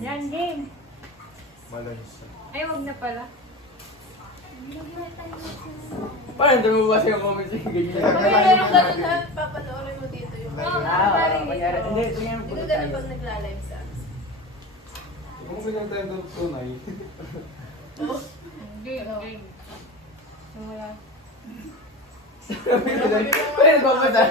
Yan, game. Malansa. Ay, wag na pala. Parang dumabasa yung comments yung ganyan. Meron ka doon na papanoorin mo dito yung Kanyari. Hindi, ito yung Hindi ko ganun pag nagla-live sa Kung ganyan tayo doon tunay. Game, game. Wala. Pwede babasa.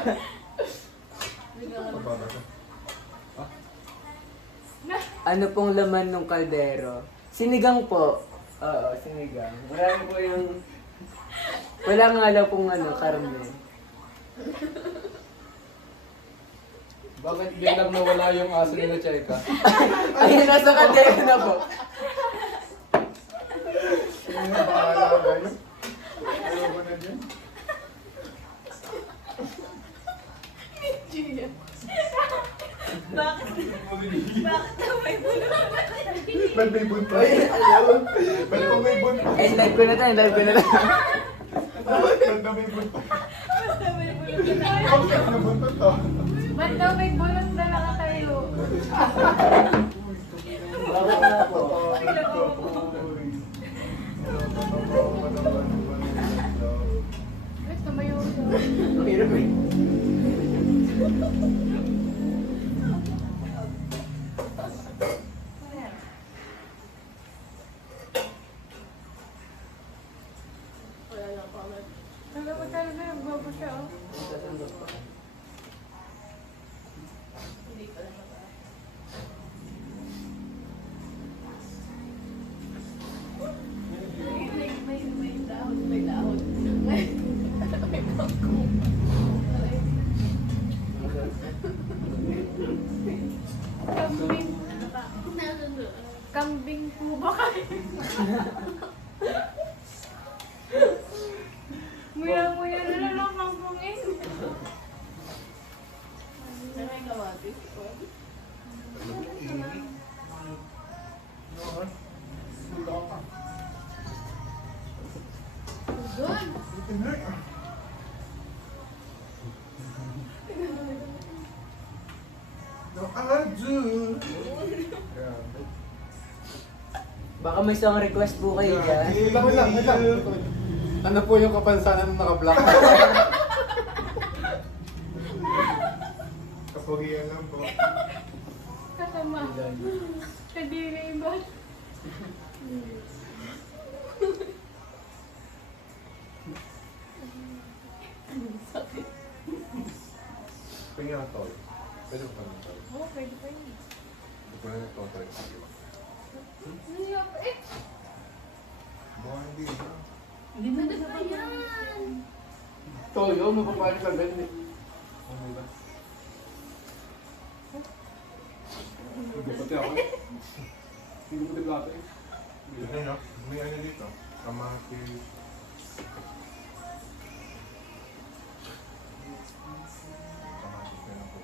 Ano pong laman ng kaldero? Sinigang po. Oo, sinigang. Marami po yung... Wala nga lang pong karne. Bakit biglang nawala yung aso ni Cheka? Ayun, nasa kaldero na po. Sino na bahala guys? Ayaw ko na dyan. Bakit may bulong? Ba't may buntot? Ayaw. Ba't po may buntot? Ay, live ko na to, live ko na to. Ba't na may buntot? Bakit na buntot to? Ba't daw may bulot na nakatayo? Bawal na po. Ba't tumayo ko? Hirap eh. Wala lang comment. Alam mo talaga, nagbago siya, oh. Hindi pa lang ako. May dahon, may dahon. May bangko. Kambing. Ano pa? Nasundo. Kambing po ba kayo? Muya-muya na lang ang kambungin. Ano yung kamatis? Doon. Baka may song request po kayo dyan. Wait lang. Ano po yung kapansanan ng naka-block? Kapugian lang po. Kasama. Kadiri ba? Sakit. Pwede nga tol. Pwede ko pa ng tol. Oo, pwede pa yun. Hindi ko na nag-tol. Nangyap, eh. Baka hindi ba? Hindi na pa yan. Toyo, mapapali ka ganit. Ano ba? Hindi pati ako. Hindi ko plato eh. Hindi na. May ano dito. Kamatis. Kamatis na lang po.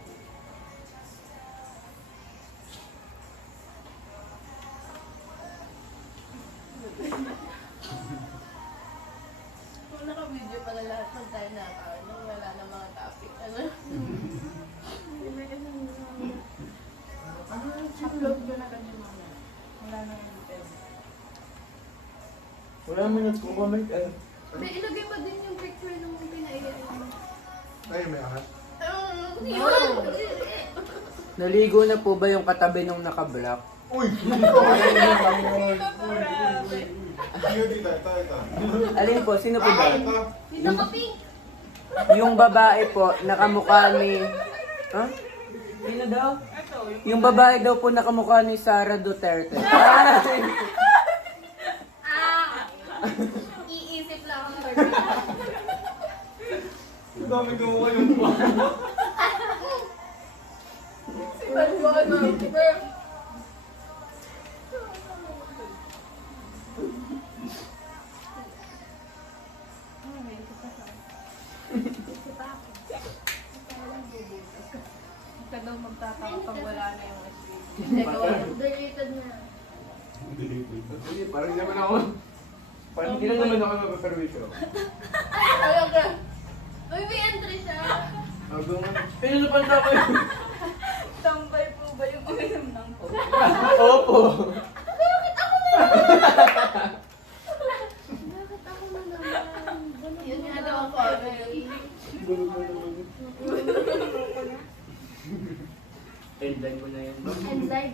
Kung naka-video pala lahat ng tayo na ano, wala na mga topic. Ano? Upload ko na ganyan mga. Wala na yung details. Wala naman nag-comment. Hindi, ilagay mo din yung picture ng pinaiyan mo. Ay, may ahas. Naligo na po ba yung katabi nung naka-block? Uy! Hindi ko dito. Ito. Alin po? Sino po ba? Ito. Dito ka, pink! Yung babae po, nakamukha ni... Ha? Sino daw? Yung babae daw po nakamukha ni Sara Duterte. Ah! Iisip lang ako ng Ang dami ko mo kayo pa. Si Balbono. Girl. Ika daw magtataka pag wala na yung SB. Deleted na. Hindi, parang hindi naman ako. Parang hindi lang naman ako mapaperwisyo. Ayaw ka. Uy, may entry siya. Sabi mo, pinulupanta ko yun. Tambay po ba yung uminom ng po? Opo. po. Bakit ako na naman? Yun nga daw ako. Endan ko na yan. I'm died.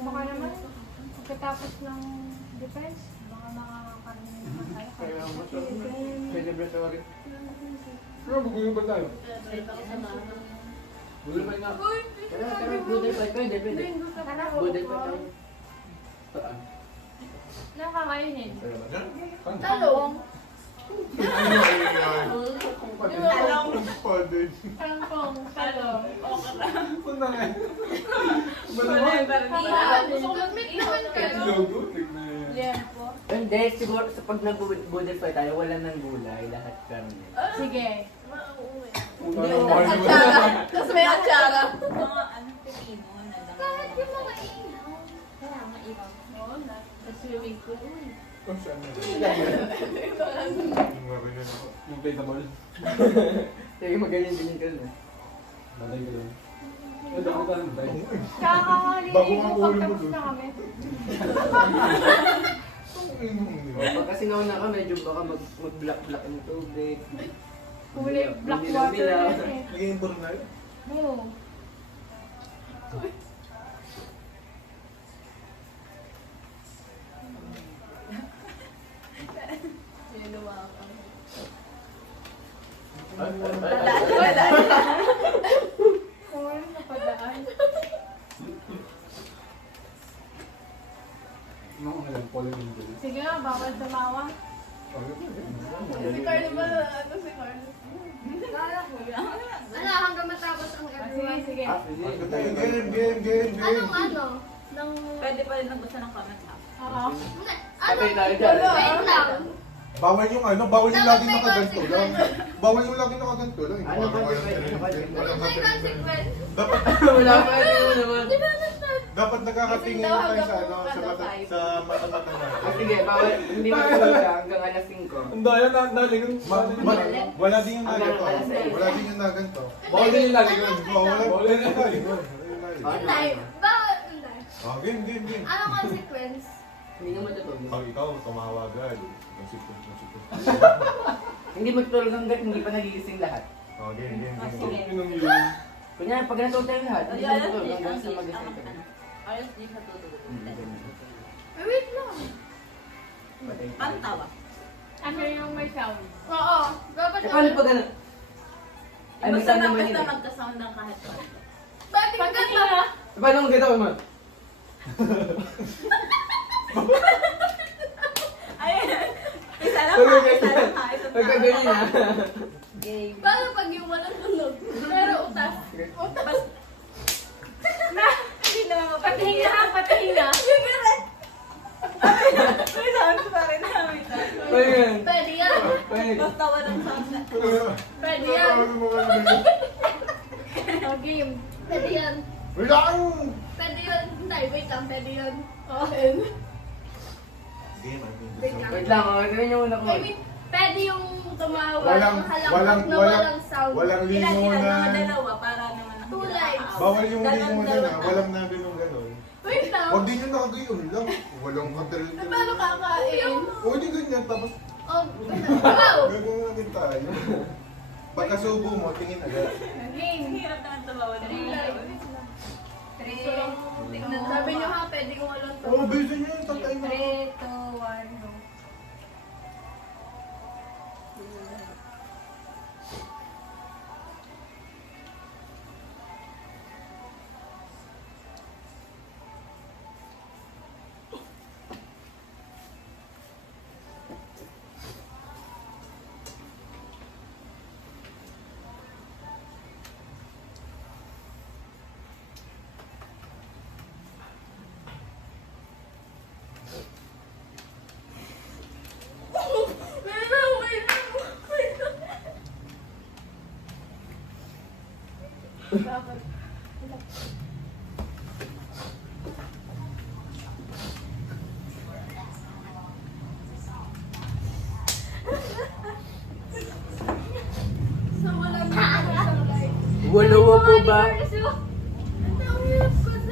Baka naman, pagkatapos ng defense, baka makakarinig naman tayo. Kaya mo siya. Celebratory. Pero bugulo pa tayo. Bulo pa nga. Tara, budol pa. Pwede. Budol pa tayo. Saan? Nakakainin. Talong. Kangkong, talong, okra. Punta nga. Sumakmit naman kayo. Logo, tignan. Liempo. Hindi, siguro sa pag nag-budol pa tayo, wala nang gulay, lahat kami. Sige. Punta nga mahal mo. Tapos may atsara. Mga anong pepino na lang. Bakit yung mga ilaw? Kaya maibaw. Oo na. Sa swimming pool. Oh, saan na? Yung play the ball. Sige, magaling-galing ka na. Malay ka lang. Eh, dami tayo. Kakakalinig mo pagtapos na kami. Pag kasi nauna ka, medyo baka mag-black-black ng tubig. Kulay black water Milaw-milaw. yan eh. Naging burnal? Oo. Sino mga Kung ano napadaan. Nung ano lang, polo yung gulo. Sige nga, bawal tumawa. Si Carlo ba? Ano si Carlo? Ano, hanggang matapos ang Ah, sige, everyone. sige. Ah, sige. Game. Anong ano? Nang... Pwede pa rin nagbasa ng comment ha. Oo. Hindi, Patay tayo ano? dyan. Wait lang. Bawal yung ano, bawal yung Dapat laging may nakaganto lang. consequence. Bawal yung laging nakaganto lang. Ano consequence? Walang May consequence. consequence. Dapat Wala pa rin naman. Di ba understand? dapat nagkakatingin Kasi daw tayo sa hanggang ano, sa ano, mata, five. sa mata-mata Ah, natin. sige, bawal. Hindi mo tulog hanggang alas 5. Ang daya na, ang dali. Wala din yung Hanggang naganto. alas 6. Wala din yung naganto. Bawal din yung lali ko. Oh, wala Bawal din din yung yung lali lali ko. ko. Hindi. Bawal. Hindi. Oh, game. Anong consequence? Hindi ka matutulog. Pag ikaw, tumawagad. Hindi matutulog hanggat hindi pa nagigising lahat. Oh, game. Sige. Pinong yun. Kunya, pag natulog tayo lahat, hindi ka Alas matutulog di, hanggang ang sa di, magising ang ka. ano. Alas di sa tutulog. Wait lang. Patay tayo. Paano tawa? Ano yung may sound? Oo. Dapat Eh, paano pag ano? Ay, may Basta sound naman yun basta eh. magkasound ng kahit ano. Bakit Pag ka kanina, Paano kung gano'n mo? Ayun. Isa lang Pag ha, isa lang ha. Isa Pag lang. ganyan na. Game. Paano pag yung walang tunog? Pero utas. Basta. Na, hindi naman patihin na, patihin na. May sound pa rin namin. Ayun. Pwede yan. Ayun. Basta walang sound na. Pwede yan. O, game. Pwede yan. Wala kang! Pwede yun. Hindi, wait lang. Pwede yun. Game, Wait lang, gawin niyo muna ko. I mean, pwede yung tumawag. Walang- halakot na walang sound. walang Ilan lingo mga na. dalawa para naman ang Two lines. Bawal yung lingo na na. Ganon. Walang na ganun. Wait lang. Huwag din yung nakagayon lang. Walang kadal. Paano kakain? O, hindi ganyan. Tapos, Oh, wait lang. Wow! gagawin natin tayo. Pagkasubo mo, tingin agad. Game. Ang hirap naman tumawa ng Three mga lines. Tingnan Sabi nyo ha, pwede kung walang Oo, sound. bilisan nyo yung tatay mo. 3, 2, 1, go. Wait lang, wait lang, wait lang. Sa walang isang light. Walawa po ba? Ang hirap kasi.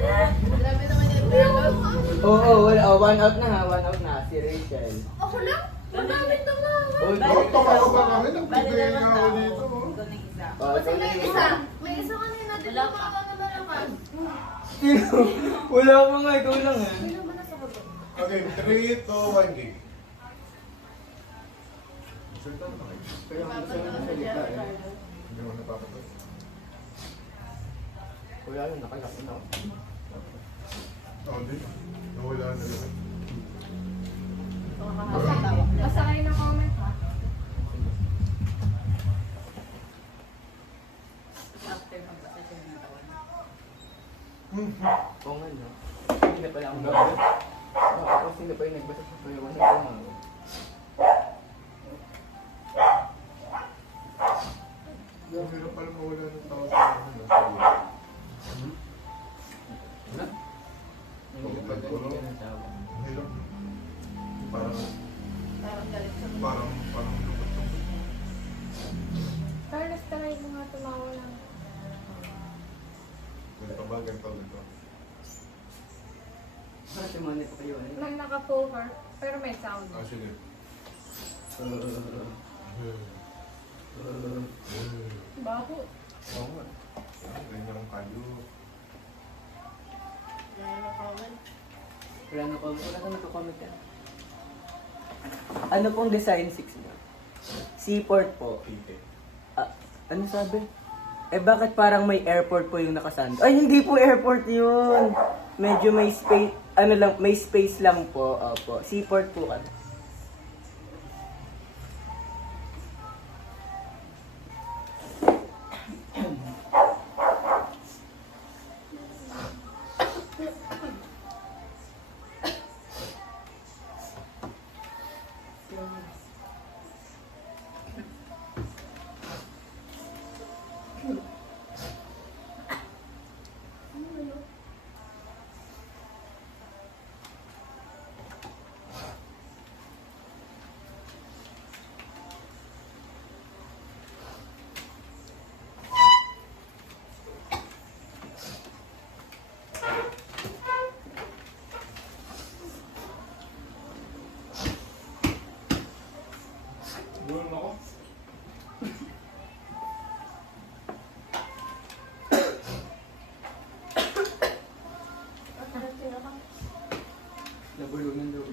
Grabe naman yan, Carlos. Oo, wala. 1 out na ha. 1 out na. Si Rachel. Ako lang? Magamit na nga. Uy, Bakit tumayo ka namin? Bali Nagbibigay naman nga ako tao. dito. oh. Ikaw na isa. Kasi may isa. May isa kanina din Wala na pa. mga malakas. Wala pa nga. Ikaw lang ha. Hindi naman nasa kato. Okay, 3, 2, 1, game. Salita mo na kayo. Kaya ang gusto mo salita eh. Hindi mo napapagod. Wala lang. Nakalak na ako. Oo, di. Nawala na lang. Basta kayo ng comment ha. After ng pasensya na natawan. Oo nga no. Hindi na pala ako nabasa. Tapos hindi pa yung nagbasa sa tuyo. Kasi tumawag. Ang hirap pala mawala ng tao sa akin. ah. Hindi pa ganun ka ng tao. Ang hirap. Parang, Parang galit sa mga. parang lupot-lupot. Carlos, try mo nga tumawa lang. Ganito ba? Ganito. Bakit tumanay pa kayo? Ano? May naka-cover, pero may sound. Ah, sige. Baho. Oo nga. Ganyan ang kayo. Wala na comment. Wala na nagko-comment ka. Ano pong design 6 mo? Seaport po. Kite. Ah, ano sabi? Eh bakit parang may airport po yung nakasando? Ay hindi po airport yun. Medyo may space, ano lang, may space lang po. Opo. Seaport po kami. Gulong ako. Nabulunan daw.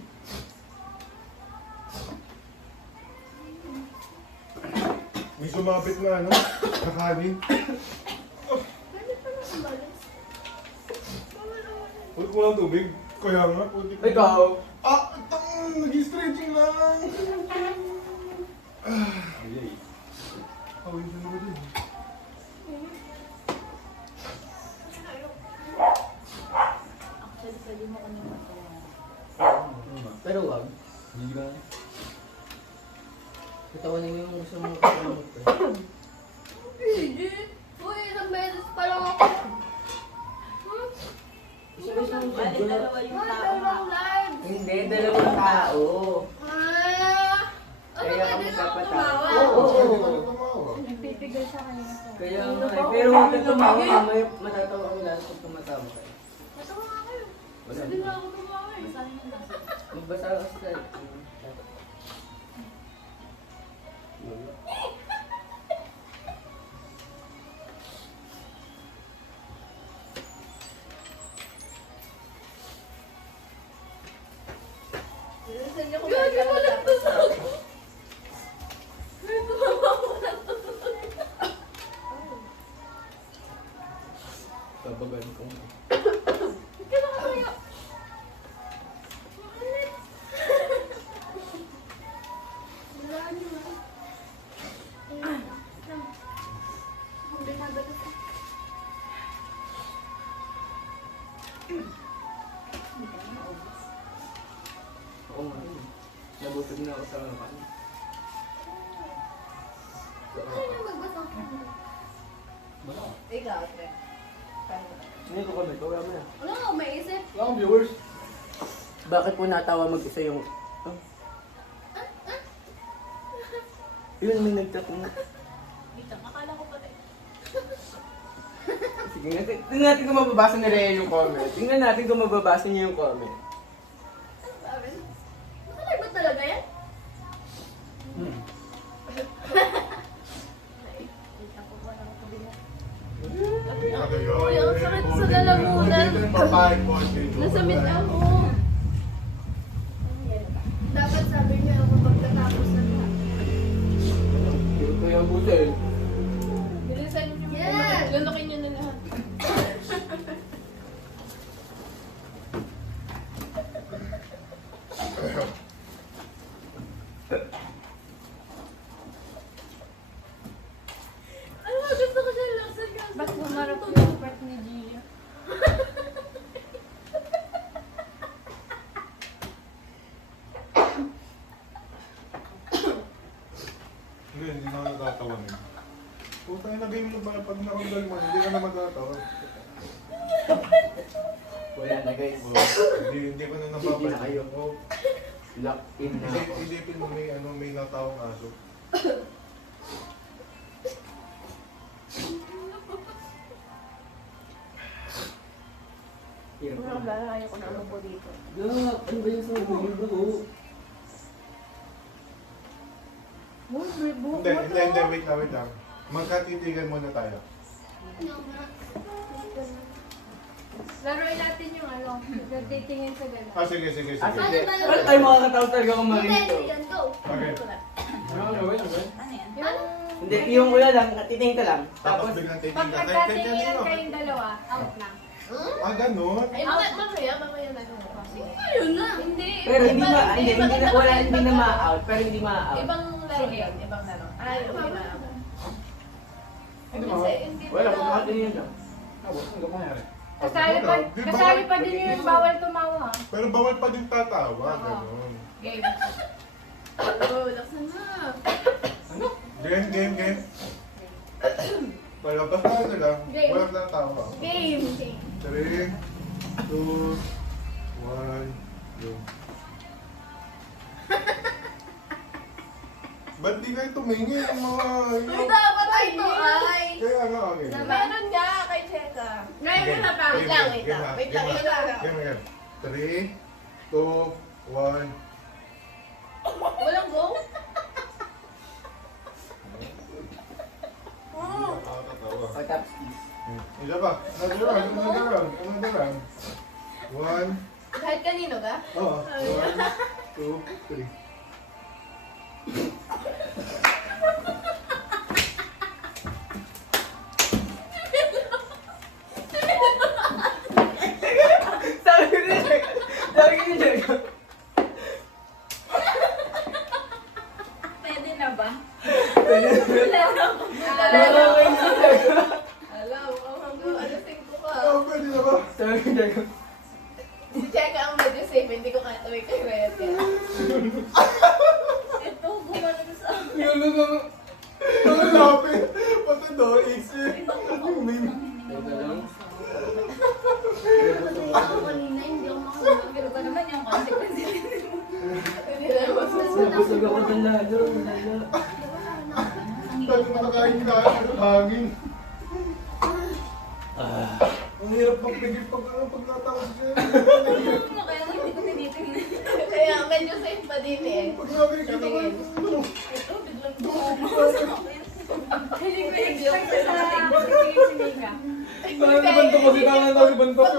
May sumabit na ano? Nakanin. Huwag ko lang tubig. Kaya nga, puti ko. Ikaw! Ah! Nag-stretching lang! Ayay. Awin siya naman din. Actually, pwede mo kami matawa. Pero wag. Hindi na. Katawanin mo yung gusto mo kasama ko. Hindi. Uy, isang beses pa lang ako. Bali, dalawa yung tao. Dalawang live. Hindi, dalawang tao. Ano Kaya pwede kami na dapat tumawa? Oo. Pwede ka na tumawa. Nagpipigil siya kanina. Kaya nga eh. Pero huwag ka tumawa. Mamaya matatawa ko lahat kung tumatawa kayo. Matawa nga kayo. Wala. Hindi na ako tumawa eh. Basahin mo lang. Magbasa ka sa Gagi mo lang to sa akin. May tumawa ko na to. Tabagan ko. Kinakaya. Wala naman. Hindi na ba ito? Oo nga. Nabusog na ako sa kanin. Ano yung magbasa ko? Ikaw, Tre. Hindi ko kami. Kawala mo na. Ano nga, may isip? Wala akong viewers. Bakit po natawa mag-isa yung... Oh. Yun, may nagchat na. Dito, akala ko pa rin. Sige, tingnan natin kung mababasa ni Rhea yung comment. Tingnan natin kung mababasa niya yung comment. Sabi, nakalay ba talaga yan? Uy, ang sakit sa lalamunan. Nasamit ako. Dapat sabi niya ako pagkatapos na lahat. Ito yung buti. Bilisan niyo. Yes! Lunukin niyo na lahat. Ano, gusto ko siya laksan kasi. Ba't bumarap yung part ni Gia? Hindi na ako natatawan eh. Puta na game mo ba pag nakundal mo, hindi ka na magtatawa. Wala na guys. Hindi ko na Hindi na kayo. Oh, Lock in na ako. isipin mo may natawang aso. Hirap Wala, na. wala. Ayaw ko na umupo dito. Lock, ano ba yung sabi mo bro? Hindi, wait lang. Magkatitigan muna tayo. Laruin natin yung ano, nagtitingin sa gala. Ah, sige. Ah, sige. Wala tayo makakatawa talaga kung marito. Go! Okay. Ano yan? Yung... Hindi, yung kuya lang, titingin ka lang. Tapos Tapos, biglang Pag titignan. nagkatinginan kayong dalawa, out na. Ah, ganun? Ay, mamaya na. Ayun na. Hindi. pero hindi Iba- ma, hindi ibang- na, wala, hindi na ibang- ma-out, pero hindi ma-out. Ibang laro yun, ibang laro. Ay, Hindi hindi Wala, kung pala- nakatingin lang. Kasali pa, Di ba- kasali pa din yung bawal tumawa. Pero bawal pa din tatawa, ganun. Game. Oh, laksan na. Game. Palabas na sila. Game. Walang lang tawa. Game. 3, 2, 1, go. Ba't di kayo tumingin yung mga... Uy, dapat ay to ay. Kaya nga, okay. Meron nga kay Cheka. Ngayon na pa. Wait lang. Wait lang. Game. 3, 2, 1. Walang go? Nakakatawa. O, tapos kiss. Isa pa. Another round. 1. Kahit kanino ka? Oo. 1, 2, 3. Sabi ni Jacob. Pwede na ba? Alam, alasing ko ka. Oh, pwede na ba? Sabi ni Jacob. Si Cheka ang medyo safe, hindi ko katuloy kay Red. Ito, bumalik sa akin. Yun na naman. Nakalapit. Pati daw, easy. Yung main. Ako kanina, hindi ako makakalaman. Pero ba naman yung consequences? Hindi na Nabusog ako ng lalo. Sabi mo nakain ka ng hangin. Ang hirap magpigil pag natawag siya. Ano kaya hindi ko tinitingnan? Kaya medyo safe pa din eh. Pag nakikita ko yung Ito, biglang bumaba sa akin. Hindi ko expect sa titingin si Mika. banto ko, sitangan daw si banto ko.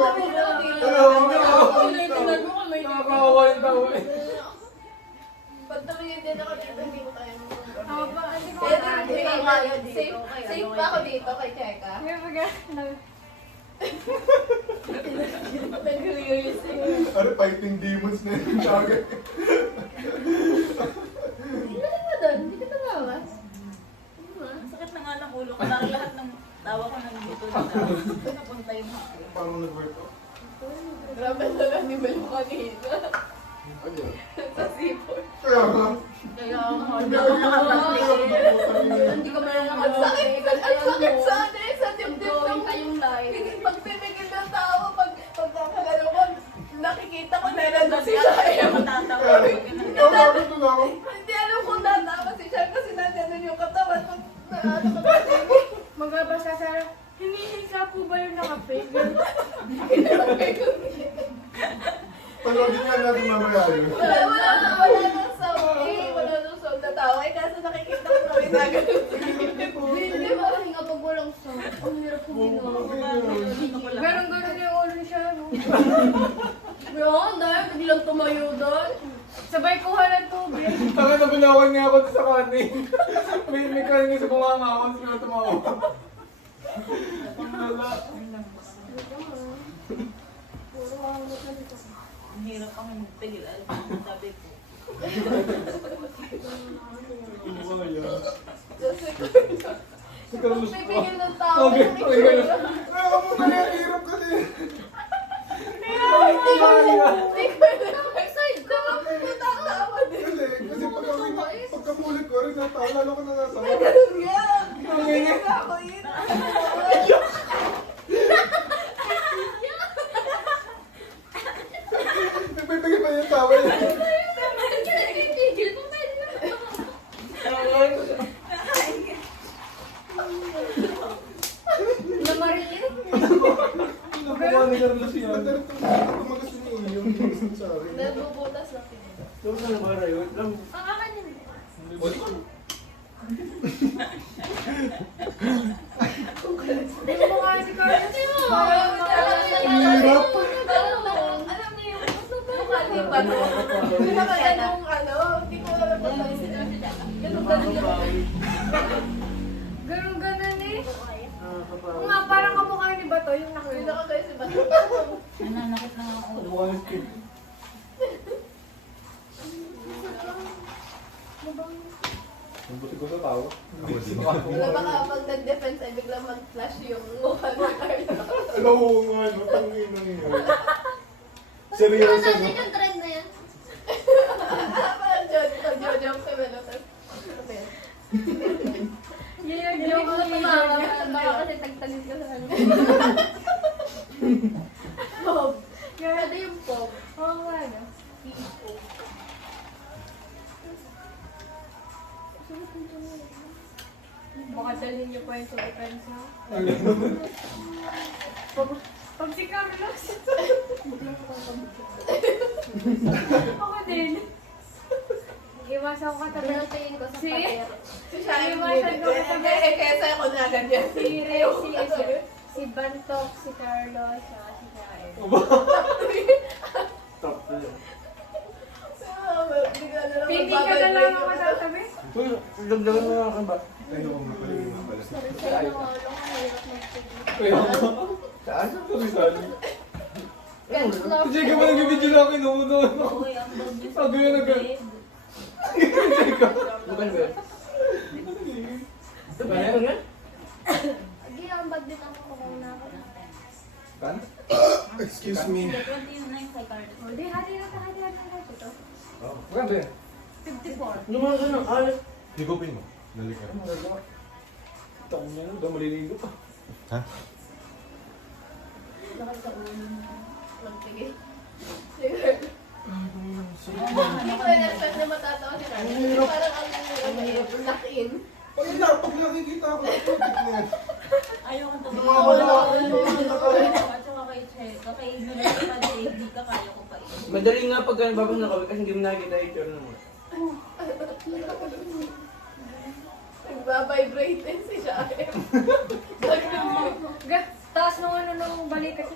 Tinitingnan mo kung may Nakakawa yung tao eh. Pag tumingin din ako dito, hindi ko kaya mo. Haba, hindi ko Safe kaya. safe pa ako dito kay Cheka. Kaya pag Nag-curious eh. Ano, fighting demons na yung target. Hindi ba doon? Hindi ka tumawa? Ang sakit na nga ng ulo ko. Parang lahat ng tawa ko nandito na. Napunta yung haki. Paano nag-work out? Grabe na lang ni Melo kanina. Ano yun? Sa seaport. Kaya nga. Kaya ang Hindi ako nakapagpapalito. Hindi ko meron Ang sakit! Ang sakit sa ano eh, sa dibdib Going ng kayong live. pag pipigil ng tao, pag nakagano ko, nakikita ko na nandun si Shaya. Matatawa. Nakakapito na ako. Hindi alam kung tatawa si Shaya kasi nandun yung katawan. Ano ka ba? Magbabasa sa hinihinga po po ba yung naka-fake? Panoodin nga natin mamaya yun. Wala nang sound eh. Wala nang sound na tawa. Eh, kaso nakikita ko na rin na ganun. Hindi ba kasi nga pag walang sound, ang hirap po ginawa. Ganun yung ulo siya, no? Bro, dahil hindi lang tumayo doon. Sabay kuha ng tubig. Tama na binawan niya ako sa kanin. May kanin nga sa bunganga ako, tapos na tumawa. Wala. Puro ako nito. Ang hirap ang magpigil. Alam mo, sabi ko. Ano yan? Si Carlos. Pipigil ng tao. Okay, Kaya mo na yan, hirap kasi. Excited ka nga po matatawa din. Kasi pagkamulit ko rin, lalo ko na nasa ako. Ganun nga. Ang ingay. Ako yun. Nagpipigil pa yung tawa niya. Pipigil mo, pwede na. Namarinig? Nakuha ni Carlos yan. Madalit tumagas yung yung sa akin. Nabubutas na pinag. So, saan ba rin yun? Ang akin yun. Hindi mo mukha si Carlos. Hirap. Alam niyo yung mukha ni Pato. Hindi na kaya nung hindi ko alam kung ano sila. Ganun eh. Nga, parang kamukha ni Bato yung nakita. Yung nakagay si Bato. Nananakit na ako. Ang buti ko sa tawa. Wala baka pag nag-defense ay biglang mag-flash yung mukha ni Carlos. Alam mo nga, no? Tangin na yun. Seryoso, no? yung trend na yan? Parang Jojo sa Melotas. Yung mga tumawa, baka kasi tagtagin ka sa ano. Pop. Ano yung pop? Oo nga, no? Pop. Baka dalhin niyo pa yung sa depensa. Pag si Carlos. Ako din. Iwasan ko katabi. Pinatingin ko sa pader. Iwasan ko katabi. Kesa ako na ganyan. Si Ray, si Bantok, si Carlos, si Kain. Top na yun. Hindi ka na lang ako tatabi. Uy, dagdagan mo nga ka ba? Ay, naku, mapalagay nga pala. Sorry, ang hirap magpigil. Kaya Saan? sabi sa akin. Can't love. Si Jake ba nag-video na akin noon? Uy, ang dog niya sa Sabi nga nag- bed. Ano ba yun? Ano ba yun? Hindi, ang bad din ako kung na ako. Kan? Excuse me. 29 sa card. Hindi, hati na ito. Grabe. 54. Yung mga ganun, alas. Higupin mo. Dali ka. Ano nagawa? Taong niya, daw maliligo pa. Ha? Nakita ko yun. Magpigil. Hindi ko na-expect na matatawa si Carlos. Parang ang lock-in. Pag nakikita ko, Ayaw kang tabi. Lumababa. At saka kay Che, kay Melissa pa Jay, hindi ka kaya ko pa yun. Madali nga pag babang na kami kasi hindi mo nakikita yung turn mo. Nagbabibrate din si Shaem. Taas nung nung balikat.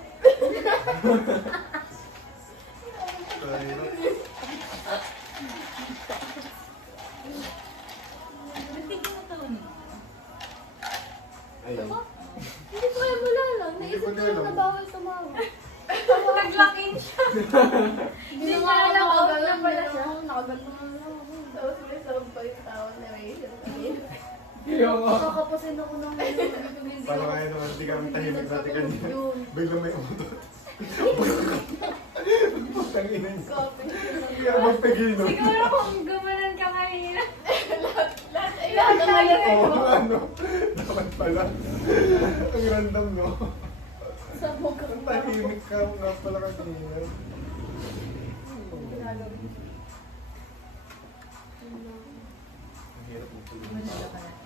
Ba't di ginatawa niyo? Ayun. Hindi ko kaya wala lang. Naisip ko lang na bawal tumawa. Nag-lock-in siya. Hindi niya alam out na pala siya. Nakaganto na lang ako. Tapos may sound pa yung tawag na may Kaya nga. kakapusin ako ng Parang kaya naman, hindi kami tahimik dati kanina. Biglang may umutot. Tangina niya. Copy. Hindi ako magpigil, no? Siguro kung gumanan ka kanina. Lahat ng mali Oo, ano? Dapat pala. Ang random, no? sa mukha. Ang tahimik ka nga pala kanina.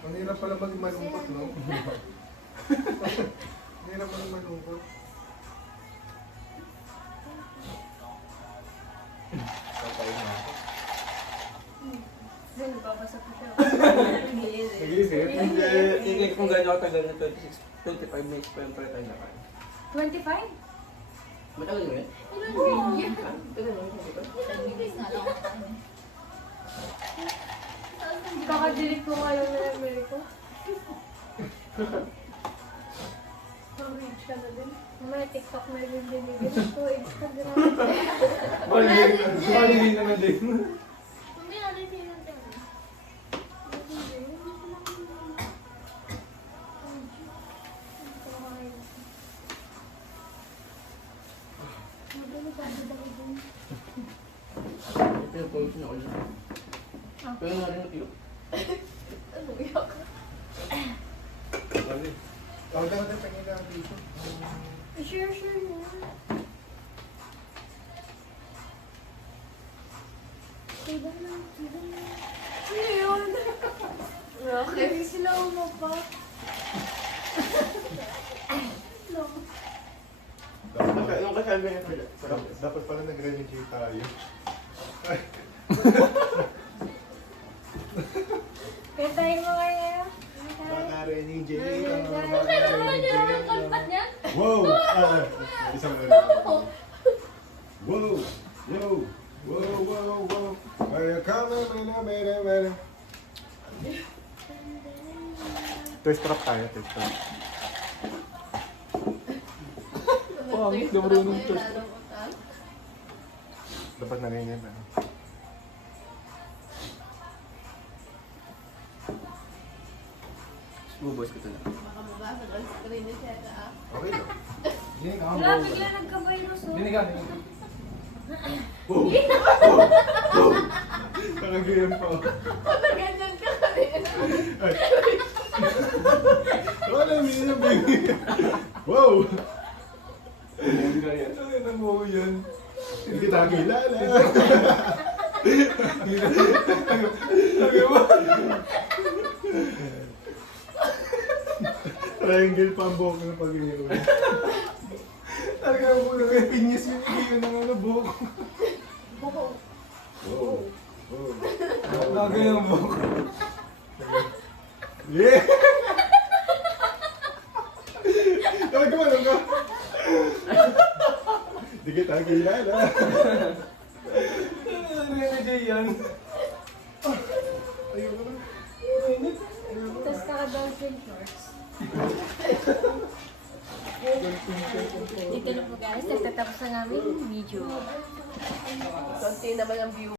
Ang hirap pala maging malungkot, no? Hirap mo naman malungkot. Patay na ako. Nagpapasa ko siya. Nag-iisip? Hindi. Tingnan kung gano'n katagal na 25 minutes pa yung pala tayo nakain. 25? Matagal mo yun? Ilan yun? Tagal mo yun, 25? Isang bilis nga lang ako ano. Kakadelete ko nga yung memory ko. Pag-reach ka na din. May TikTok na rin binigyan ko. Instagram. Holiday naman din. Hindi na rin yun. Ito yung function ako dyan. Pero nga rin ito. Ano yak? Bali. Tawag ka natin pangyaga dito. Sure na. Diba na? Ano yun? Hindi sila umapa. Yung kasabi niya pala. Dapat pala nag-renegade tayo. Ay, Kaya tayo mga ngayon. Naka-renegade. Kailangan niya lang yung kalpat niya. Wow! Isang ano. Wow! Wow! Wow! Wow! Wow! Ay, kama na mera. Test trap tayo, test trap. Pangit na marunong to. Dapat na rin yan. Ano? Bubos ko ito na. Baka mabasa ang screen niya siya ah. Okay lang. Wala, bigla nagka-virus oh. Kakagayan pa ako. Ganyan ka kanina. Wala, minina baby. Wow! Ano yan mo yan? Hindi kita kilala. Triangle pa ang buhok ng pag-iiwan. Talaga mo na may pinyas yung iyon ng ano buhok. Wow. Wow. Lagay ang buhok. Yeah! Talaga mo lang ka? Hindi kita kilala. Ano yan yan? Ayun naman. Tapos naka-dolphin shorts. Dito na po guys, nagtatapos na namin yung video. Konti naman ang view.